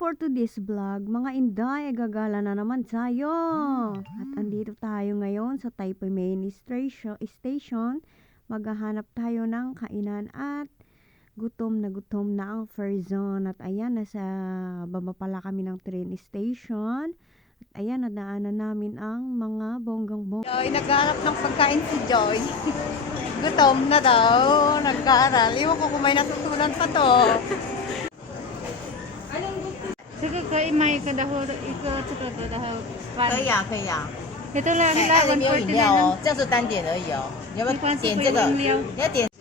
for today's vlog, mga inday, gagala na naman tayo. At andito tayo ngayon sa Taipei Main Station. Maghahanap tayo ng kainan at gutom na ang Farzone. At ayan, nasa baba pala kami ng train station. At ayan, nadaanan namin ang mga bonggang-bonggang. Joy, naghahanap ng pagkain si Joy. Gutom na daw, nag-aaral. Iwan ko kung may natutunan pa to.这个可以买一个的，或者一个这个的，然后可以啊，可以啊。 ito lang 哎， nila 那里没有饮 149 料 lang. 哦，这样是单点而已哦。你要不要点这个？你要点。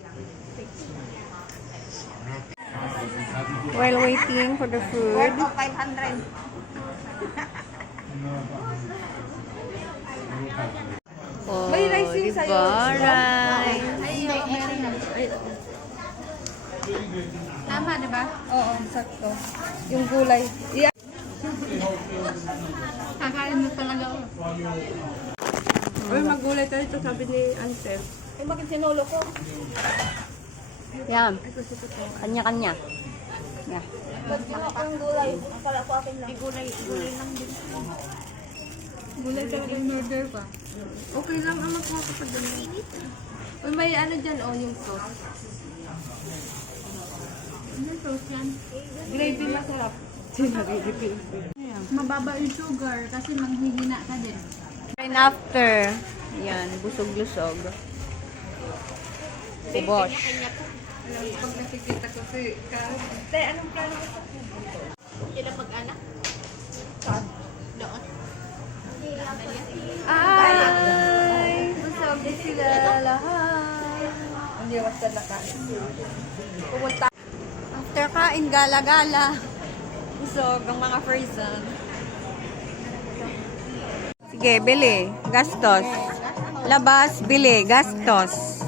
While waiting for the food, 500. oh, diba? Right. Tama, diba? Oo, sakto. Yung gulay. Yeah. Kakain mo talaga ako. Uy, magulay tayo ito, sabi ni Ansel. Ay, bakit sinolo ko? Yan. Kanya-kanya. Yeah. Ba't di ako ng gulay? Akala ko akin lang. Gulay lang din. Gulay talaga yung murder pa. Okay lang ang magkuha ko pa doon. Uy, may ano dyan, oh, yung sauce. Ano sauce yan? Gravy masarap. Mababa yung sugar kasi manghihina ka din. And after, yan, busog-lusog. Bosh. Pag nakikita ko si Karen. Tay, anong plano mo sa kubo? Sila mag-anak? Saan? Doon. Ay! Busog din sila lahat. Hindi was ka nakain. Pumunta. After kain, gala-gala. Busog ang mga Farzone. Sige, bili. Gastos. Labas, bili. Gastos.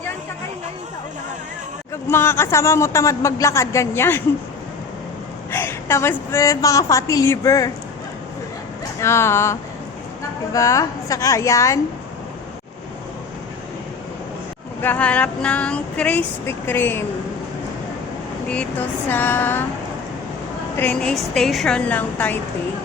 Yan, sakay na yun sa unahan. Pag mga kasama mo tamad maglakad, ganyan. Tapos mga fatty liver. Diba? Sakayan. Maghahanap ng Krispy Kreme dito sa train station ng Taipei.